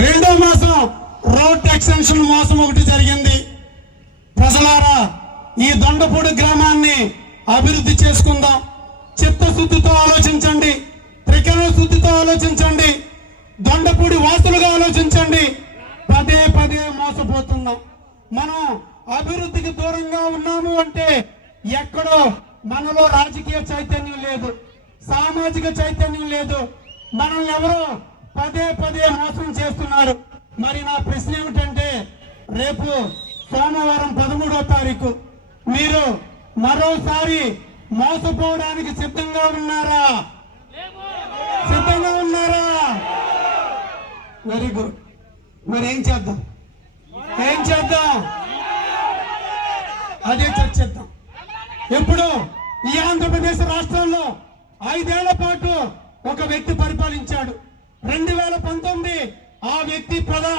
రెండో మాసం road extension మోసం ఒకటి జరిగింది. ప్రజలారా ఈ దొండపూడి గ్రామాన్ని అభివృద్ధి చేసుకుందాం. చిత్తశుద్ధితో ఆలోచించండి. త్రికరణ శుద్ధితో ఆలోచించండి. దొండపూడి వాసులుగా ఆలోచించండి. పదే పదే మోసపోతున్నాం. మనం అభివృద్ధికి దూరంగా ఉన్నాము అంటే ఎక్కడో మనలో రాజకీయ చైతన్యం లేదు. సామాజిక చైతన్యం లేదు. మనం ఎవరో పదే పదే మోసం చేస్తున్నారు. మరి నా ప్రశ్న ఏమిటంటే రేపు సోమవారం పదమూడో తారీఖు మీరు మరోసారి మోసపోవడానికి సిద్ధంగా ఉన్నారా? సిద్ధంగా ఉన్నారా? Very good. మరి ఏం చేద్దాం? ఏం చేద్దాం? అదే చర్చిద్దాం ఇప్పుడు ఈ ఆంధ్రప్రదేశ్ రాష్ట్రంలో ఐదేళ్ళ పాటు ఒక వ్యక్తి పరిపాలించాడు. రెండు వేల పంతొమ్మిది ఆ వ్యక్తి ప్రధా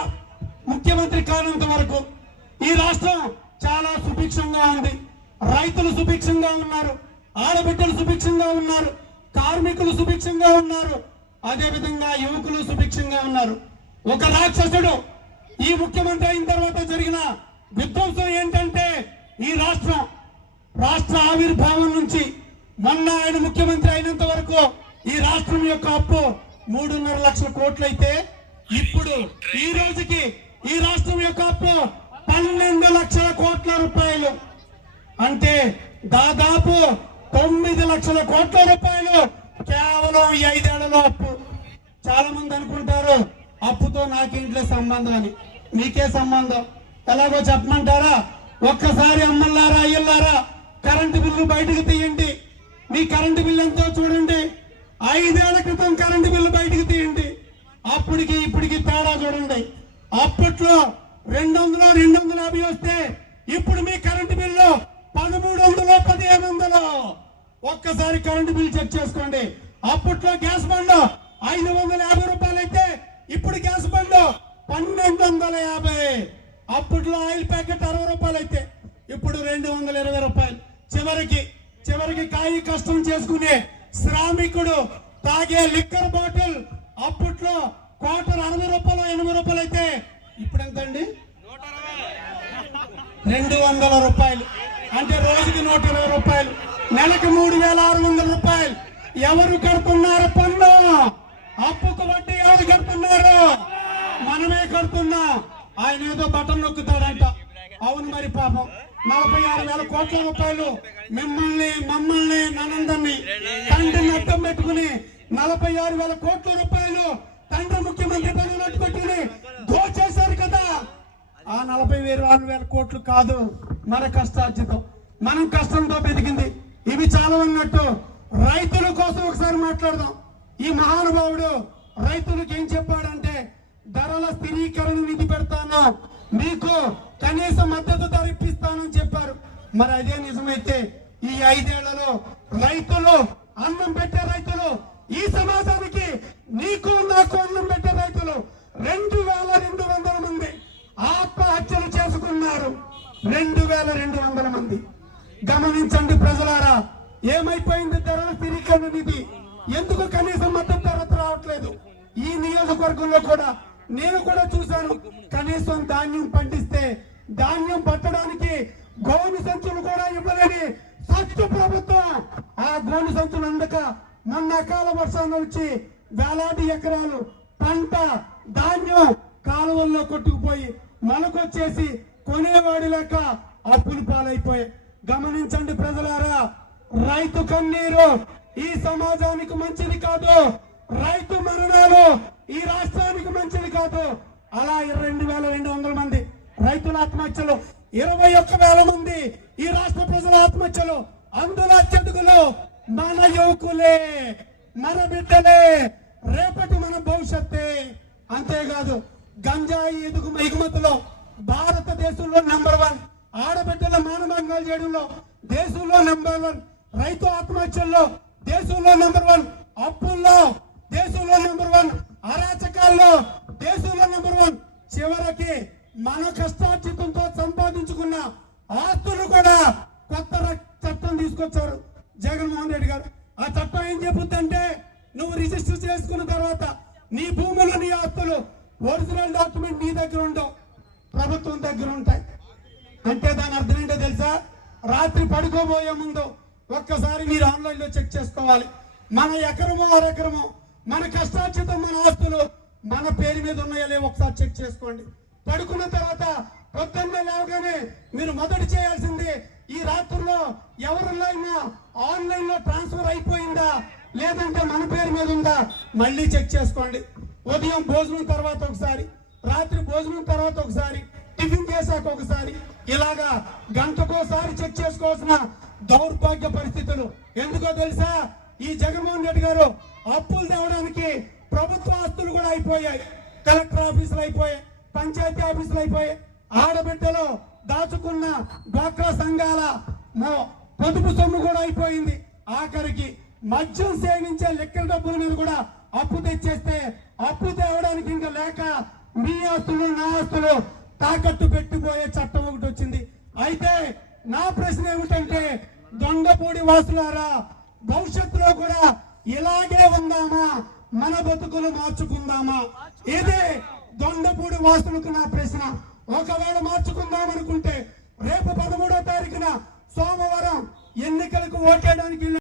ముఖ్యమంత్రి కానంత వరకు ఈ రాష్ట్రం చాలా సుభిక్షంగా ఉంది. రైతులు సుభిక్షంగా ఉన్నారు ఆడబిడ్డలు సుభిక్షంగా ఉన్నారు కార్మికులు సుభిక్షంగా ఉన్నారు అదేవిధంగా యువకులు సుభిక్షంగా ఉన్నారు. ఒక రాక్షసుడు ఈ ముఖ్యమంత్రి అయిన తర్వాత జరిగిన విధ్వంసం ఏంటంటే ఈ రాష్ట్రం రాష్ట్ర ఆవిర్భావం నుంచి మొన్న ఆయన ముఖ్యమంత్రి అయినంత వరకు ఈ రాష్ట్రం యొక్క అప్పు మూడున్నర లక్షల కోట్లయితే ఇప్పుడు ఈ రోజుకి ఈ రాష్ట్రం యొక్క అప్పు పన్నెండు లక్షల కోట్ల రూపాయలు. అంటే దాదాపు తొమ్మిది లక్షల కోట్ల రూపాయలు కేవలం ఈ ఐదేళ్ళలో అప్పు. చాలా మంది అనుకుంటారు అప్పుతో నాకేంట్లే సంబంధం అని. మీకే సంబంధం. ఎలాగో చెప్పమంటారా? ఒక్కసారి అమ్మల్లారా అయ్యల్లారా కరెంటు బిల్లు బయటకు తీయండి. మీ కరెంటు బిల్లు ఎంతో చూడండి. ఐదేళ్ళ క్రితం కరెంటు బిల్లు బయటకు తీయండి. అప్పటికి ఇప్పటికి తేడా చూడండి. అప్పట్లో రెండు వందల రెండు వందల యాభై వస్తే ఇప్పుడు మీ కరెంటు బిల్లు పదమూడు వందలు పదిహేను వందలు ఒక్కసారి కరెంటు బిల్ చెక్ చేసుకోండి. అప్పట్లో గ్యాస్ బండ్ ఐదు వందల యాభై రూపాయలు అయితే ఇప్పుడు గ్యాస్ బండ్ పన్నెండు వందల యాభై. అప్పట్లో ఆయిల్ ప్యాకెట్ అరవై రూపాయలు అయితే ఇప్పుడు రెండు వందల ఇరవై రూపాయలు. చివరికి చివరికి కాయి కష్టం చేసుకునే శ్రామికుడు తాగే లిక్కర్ బాటిల్ అప్పట్లో క్వార్టర్ అరవై రూపాయలు ఎనభై రూపాయలు అయితే ఇప్పుడు ఎంత అండి రెండు వందల రూపాయలు. అంటే రోజుకి నూట ఇరవై రూపాయలు. నెలకు మూడు వేల ఆరు వందల రూపాయలు. ఎవరు కడుతున్నారు పన్ను? అప్పుకు వడ్డీ ఎవరు కడుతున్నారు? మనమే కడుతున్నా. ఆయన ఏదో బటన్ నొక్కుతాడంట. అవును మరి పాపం. నలభై ఆరు వేల కోట్ల రూపాయలు మిమ్మల్ని మమ్మల్ని నన్నందరినీ తండ్రిని అర్థం పెట్టుకుని నలభై ఆరు వేల కోట్ల రూపాయలు తండ్రి ముఖ్యమంత్రి పదవి పెట్టుకుని దోచేశారు కదా. ఆ నలభై వేలు ఆరు వేల కోట్లు కాదు మన కష్టార్జితం. మనం కష్టంతో పెరిగింది ఇవి చాలా ఉన్నట్టు రైతుల కోసం ఒకసారి మాట్లాడదాం. ఈ మహానుభావుడు రైతులకు ఏం చెప్పాడంటే ధరల స్థిరీకరణ నిధి పెడతాను. మీకు కనీస మద్దతు ధర ఇప్పిస్తానని చెప్పారు. మరి అదే నిజమైతే ఈ ఐదేళ్ళలో రైతులు అన్నం పెట్టే రైతులు ఈ సమాజానికి నీకు నాకు అన్నం పెట్టే రైతులు రెండు వేల రెండు వందల మంది ఆత్మహత్యలు చేసుకున్నారు. రెండు వేల రెండు వందల మంది. గమనించండి ప్రజలారా ఏమైపోయింది ధరల స్థిరీకరణ నిధి? ఎందుకు కనీసం మద్దతు ధర రావట్లేదు? ఈ నియోజకవర్గంలో కూడా నేను కూడా చూశాను కనీసం ధాన్యం పండిస్తే ధాన్యం పట్టడానికి గోను సంచులు కూడా ఇవ్వలేని సత్తు ప్రభుత్వం. ఆ గోను సంచులు అందక మొన్న అకాల వర్షాలు వచ్చి వేలాది ఎకరాలు పంట ధాన్యం కాలువల్లో కొట్టుకుపోయి మనకొచ్చేసి కొనేవాడి లెక్క అప్పులు పాలైపోయి గమనించండి ప్రజలారా రైతు కన్నీరు ఈ సమాజానికి మంచిది కాదు రైతు మరణాలు ఈ రాష్ట్రానికి మంచిది కాదు. అలా రెండు వేల రెండు వందల మంది రైతుల ఆత్మహత్యలు ఇరవై ఒక్క వేల మంది ఈ రాష్ట్ర ప్రజల ఆత్మహత్యలు. అందులో అత్యధికులు మన యువకులే మన బిడ్డలే. రేపటి మన భవిష్యత్తే. అంతేకాదు గంజాయి ఎదుగు ఎగుమతిలో భారతదేశంలో నెంబర్ వన్ ఆడబిడ్డల మానభంగాలు చేయడంలో దేశంలో నెంబర్ వన్ రైతు ఆత్మహత్యల్లో దేశంలో నెంబర్ వన్ అప్పుల్లో దేశంలో నెంబర్ వన్ అరాచకాల్లో దేశంలో నెంబర్ వన్ చివరికి మన కష్టార్జితంతో సంపాదించుకున్న ఆస్తులు కూడా కొత్త చట్టం తీసుకొచ్చారు జగన్మోహన్ రెడ్డి గారు. ఆ చట్టం ఏం చెబుతుందంటే నువ్వు రిజిస్టర్ చేసుకున్న తర్వాత నీ భూములు నీ ఆస్తులు ఒరిజినల్ డాక్యుమెంట్ నీ దగ్గర ఉండవు ప్రభుత్వం దగ్గర ఉంటాయి. అంటే దాని అర్థం ఏంటో తెలుసా? రాత్రి పడుకోబోయే ముందు ఒక్కసారి మీరు ఆన్లైన్లో చెక్ చేసుకోవాలి. మన ఎకరమో అరెకరమో మన కష్టార్జితం మన ఆస్తులు మన పేరు మీద ఉన్నాయో లేవో ఒకసారి చెక్ చేసుకోండి. పడుకున్న తర్వాత పొద్దున్నే లేవగానే మీరు మొదటి చేయాల్సింది ఈ రాత్రుల్లో ఎవరినైనా ఆన్లైన్లో ట్రాన్స్ఫర్ అయిపోయిందా? లేదంటే మన పేరు మీద ఉందా? మళ్ళీ చెక్ చేసుకోండి. ఉదయం భోజనం తర్వాత ఒకసారి రాత్రి భోజనం తర్వాత ఒకసారి టిఫిన్ చేశాక ఒకసారి. ఇలాగా గంటకోసారి చెక్ చేసుకోవాల్సిన దౌర్భాగ్య పరిస్థితులు. ఎందుకో తెలుసా? ఈ జగన్మోహన్ రెడ్డి గారు అప్పులు తేవడానికి ప్రభుత్వ ఆస్తులు కూడా అయిపోయాయి. కలెక్టర్ ఆఫీసులు అయిపోయాయి. పంచాయతీ ఆఫీసులు అయిపోయాయి ఆడబిడ్డలో దాచుకున్న డ్వాక్రా సంఘాల మో- పొదుపు సొమ్ము కూడా అయిపోయింది. ఆఖరికి మద్యం సేవించే లెక్కల డబ్బుల మీద కూడా అప్పు తెచ్చేస్తే అప్పు తేవడానికి ఇంకా లేక మీ ఆస్తులు నా ఆస్తులు తాకట్టు పెట్టిపోయే చట్టం ఒకటి వచ్చింది. అయితే నా ప్రశ్న ఏమిటంటే దొంగపూడి వాసులారా భవిష్యత్తులో కూడా ఇలాగే ఉందామా? మన బతుకులు మార్చుకుందామా? ఇదే దొండపూడి వాసులకు నా ప్రశ్న. ఒకవేళ మార్చుకుందాం అనుకుంటే రేపు పదమూడో తారీఖున సోమవారం ఎన్నికలకు ఓటేయడానికి